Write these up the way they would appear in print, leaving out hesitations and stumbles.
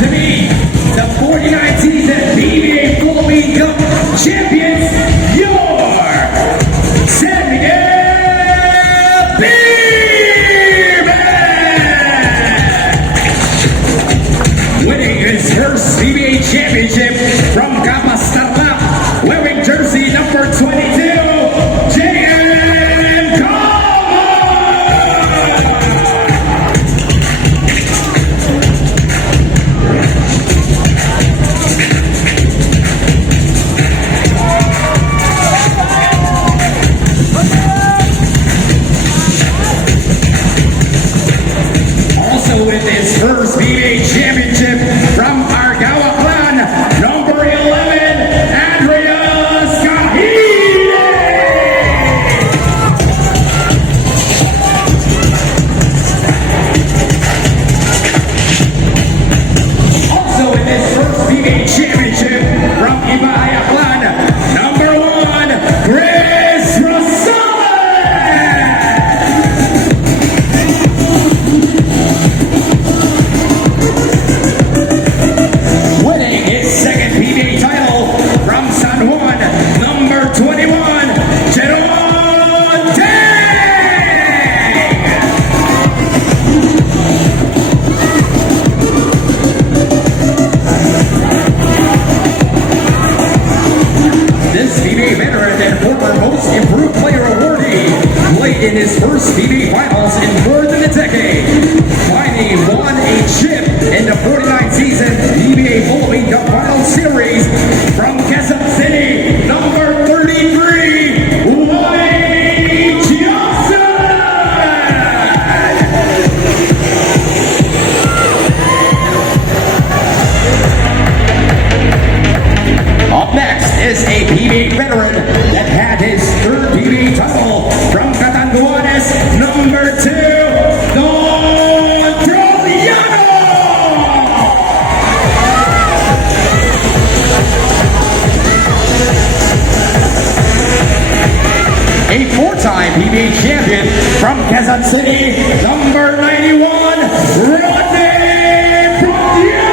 to be the 49th season PBA Philippine Cup champions, your San Miguel Beermen! Winning his first PBA championship from Capas Tarlac, wearing jersey number 22, J.M. Cole! With his first PBA championship from Argawa clan, number 11, Andreas Cahide. Also with his first PBA championship from Ibahaya clan, number 1, Chris Rosales. In his first PBA finals in more than a decade, finally won a chip in the 49th season PBA Philippine Cup Final Series from Quezon City, number 33, Wally Johnson! Up next is a PBA veteran that had his third PBA title from Catanduanes, number 2, Don Troliano! A four-time PBA champion from Quezon City, number 91, Rodney Protia!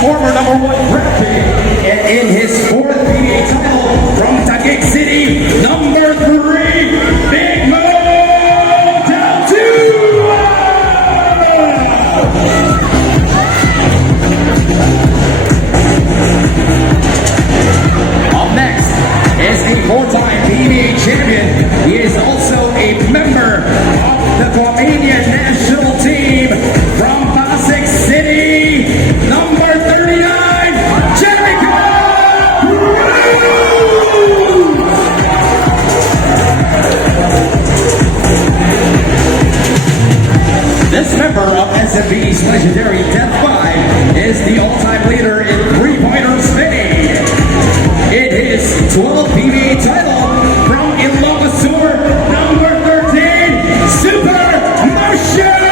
Former number 1 draft pick, and in his fourth PBA title from Taguig City, number 3, Big Mo Daltua! Up next is a four-time PBA champion. He is also a member of the Guamanian national team from Pasig City, number 39, Jericho Cruz! This member of SMB's legendary Death 5 is the all-time leader in three-pointers made. It is 12 PBA title from Ilocosur, number 13, Super Marshall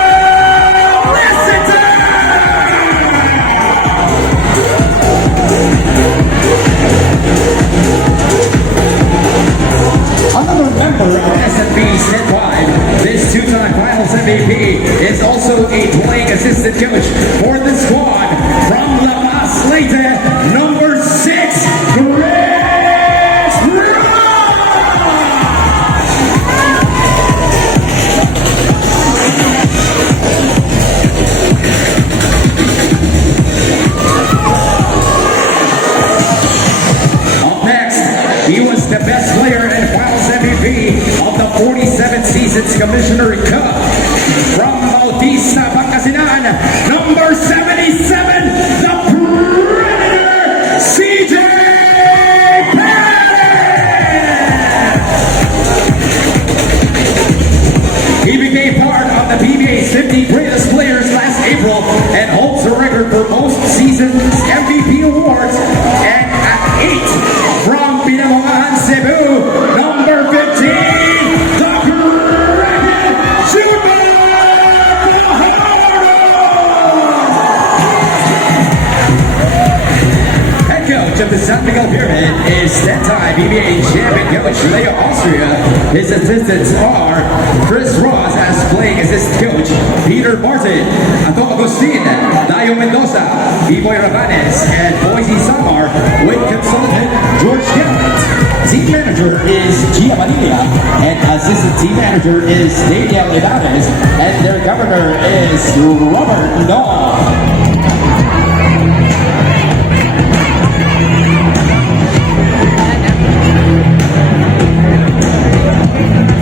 Licita! Another member of SMB's Net 5, this two-time Finals MVP, is also a playing assistant coach for the squad from La Paz Leyte, number 6, Chris Up next, he was the best player and Finals MVP of the 47th season's Commissioner Cup from Bautista, Pangasinan, number 77, the Predator, CJ Perez! He became part of the PBA's 50 greatest players last April and holds the record for most seasons MVP awards and at 8 from Binangonan, Cebu, number 15, the Kraken, Junior! Austria. His assistants are Chris Ross as playing assistant coach, Peter Martin, Anton Agustin, Dayo Mendoza, B-Boy Rabanes, and Boise Samar with consultant George Garrett. Team manager is Gia Padilla, and assistant team manager is Daniel Ibanez, and their governor is Robert Daw.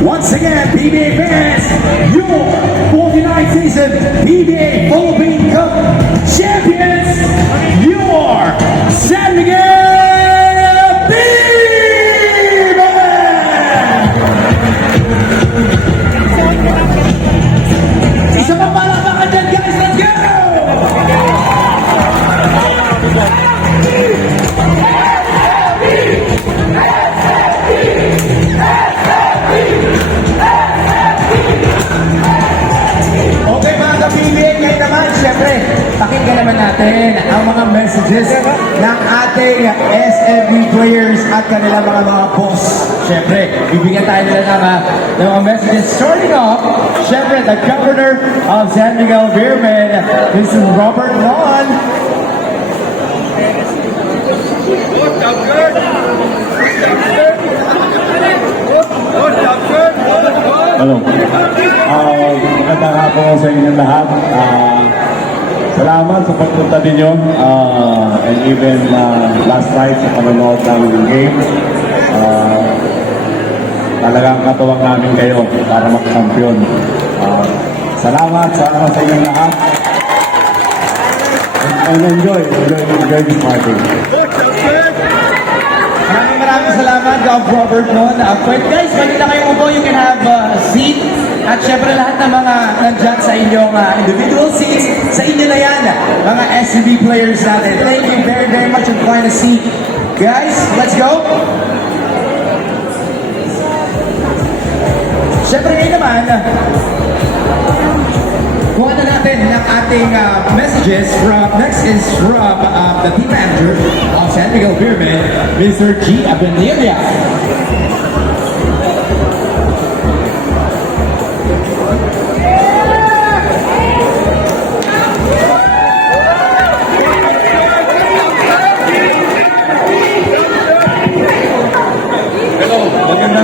Once again, PBA fans, your 49th season PBA Philippine Cup champions, your San Miguel Beavers! Isa pang palakpakan dyan, guys! Let's go! Okay mga ka-PBA, ngayon naman, syempre, pakinggan naman natin ang mga messages ng ating SMB players at kanilang mga boss. Syempre, bibigyan tayo nila ng mga messages. Starting off, syempre, the governor of San Miguel Beerman, Mr. Robert Ron. Hello. Magandang hapon sa inyong lahat. Salamat sa pagpunta ninyo and even last night sa panonood ng game. Talagang katuwang namin kayo para makakampiyon. Salamat sa inyong lahat. And enjoy this party. Maraming salamat, Gov. Robert Non. Guys, pwede na kayo upo. You can have a seat. At syempre lahat ng mga nandyan sa inyong individual seats, sa inyo na yan, mga SCB players natin. Thank you very, very much for finding a seat. Guys, let's go. Syempre ngayon naman, kuha na natin ng ating messages from, next is from the team manager of San Miguel Beerman, Mr. G. Abenilla.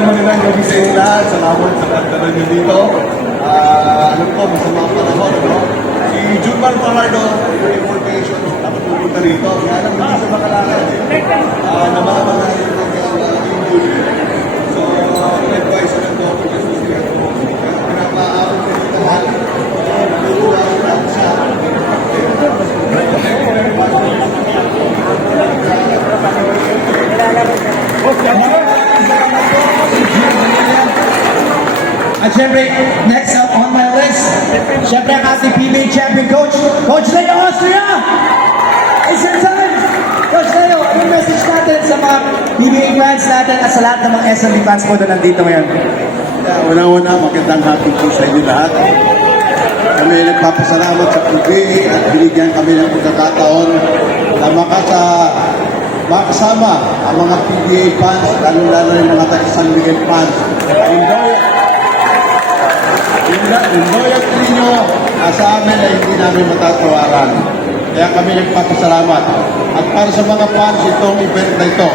Magandang gabi sa inyo lahat. Salamat sa pagdala nyo dito. Alam ko, masama ang panahon, no? Si Junmar Fajardo, very information, dapat pupunta rito. Kaya lang, hindi siya makalakad. Namamaman na rin ng injury. So, likewise, alam ko, pinapaabot ko dito lahat. Turuan natin siya. At syempre, next up on my list, syempre ang ating PBA champion coach, Coach Leo Austria! It's your time! Coach Leo, anong message natin sa mga PBA fans natin at sa lahat ng mga SMB fans po na nandito ngayon? Una-una, magandang hapon po sa inyo lahat. Kami nagpapasalamat sa PBA at binigyan kami ng pagkakataon na makasama ang mga PBA fans, lalo-lalo yung mga taga-San Miguel fans. Yung loyalty ninyo sa amin ay hindi namin matatawaran. Kaya kami nagpapasalamat. At para sa mga fans, itong event na ito,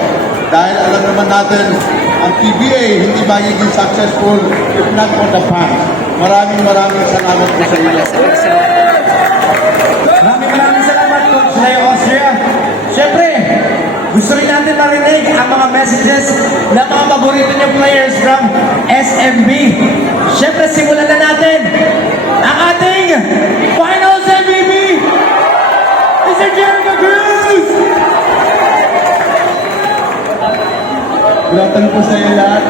dahil alam naman natin, ang PBA hindi magiging successful if not for the fans. Maraming salamat po sa inyo. Maraming salamat, Coach Leo Austria. Siyempre, gusto rin natin marinig ang mga messages ng mga paborito niyong players from SMB. Siyempre, simulan na natin ang ating Finals MVP, Mr. Jericho Cruz! Good afternoon po sa inyo lahat.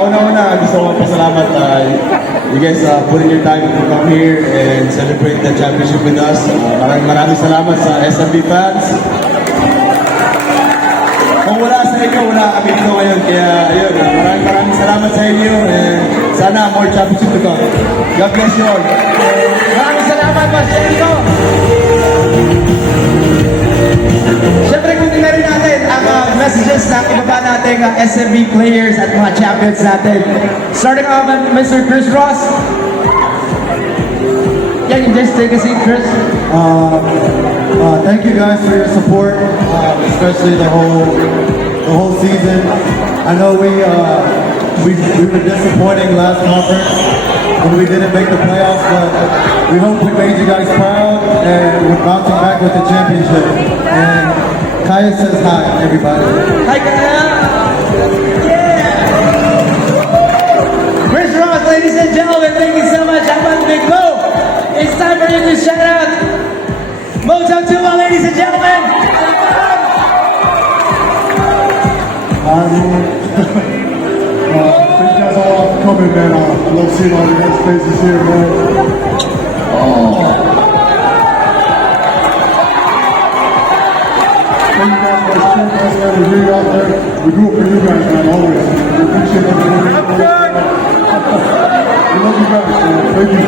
Una-una, gusto ko pasalamat. You guys putting your time to come here and celebrate the championship with us. Maraming salamat sa SMB fans. Kung wala sa inyo, wala kami dito ngayon. Kaya, ayun, maraming salamat sa inyo. And sana more championship to come. God bless you all. Maraming salamat Salamat, Marcelo. Siyempre, kunin na rin natin ang messages ng iba pa nating SMB players at mga champions natin. Starting off with Mr. Chris Ross. Can you just take a seat, Chris? Thank you guys for your support, especially the whole season. I know we were disappointing last conference when we didn't make the playoffs, but we hope we made you guys proud and we're bouncing back with the championship. And Kaya says hi, everybody. Hi, Kaya! Chris Ross, ladies and gentlemen, thank you so much. How about Big Mo? It's time for you to shout out Moto 2, ladies and gentlemen. Thank you guys all for coming, man. I love seeing all your guys' faces here, man. Thank you guys for sharing us, man. We really out there. We do it for you guys, man, always. We appreciate everything. We love you guys, man. Thank you.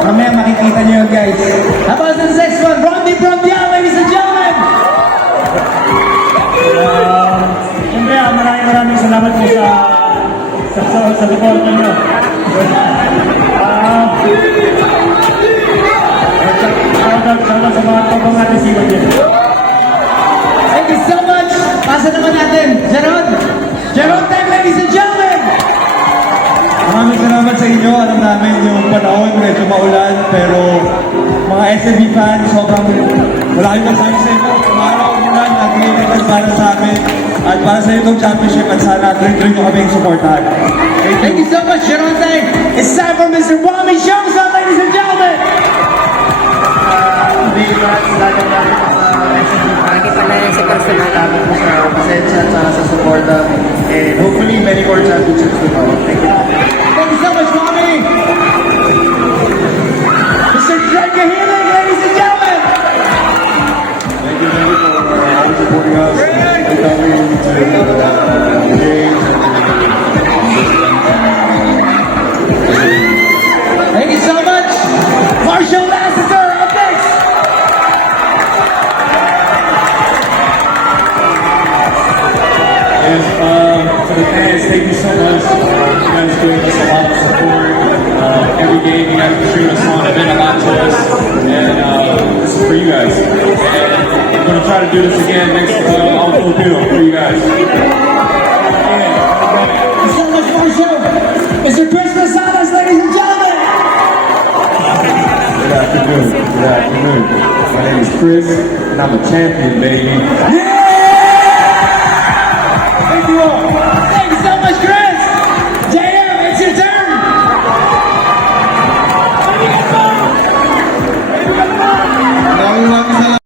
Mamaya makikita niyo yun, guys. How about the next one? Rondi Brondial, ladies and gentlemen. Siyempre, maraming salamat po sa report niyo. Shoutout sa mga tobong natin si Roger. Thank you so much. Pasa naman natin. Jeron. Jeron time, ladies and gentlemen. Maraming salamat sa inyo. Alam namin yung panahon medyo maulan, pero mga SMB fans, sobrang wala kayong masabi sa inyo. Kumaraw umulan at hinihintay para sa amin at para sa itong championship at sana tuloy nyo kaming supportahan. Thank you so much, Jeron time. It's time for Mr. Wami Showson, ladies and gentlemen. Lagi pala yan sa personal. Salamat po sa pasensya at saka sa suporta. And hopefully many more championships to come. Thank you. Thank you so much, Wami. Mr. Greg Kahilig, ladies and gentlemen. Thank you for always supporting us. And coming to games. Thank you so much. Marshall Lassiter, up next. Yes, for the fans, thank you so much. You guys gave us a lot of support. Every game you guys cheered us on. It meant a lot to us. And this is for you guys. And I'm going to try to do this again next all Filipino for you guys. Thank you so much, Marshall. Mr. Chris Rosales, ladies and gentlemen. Good afternoon. Good afternoon. My name is Chris, and I'm a champion, baby. Thank you all.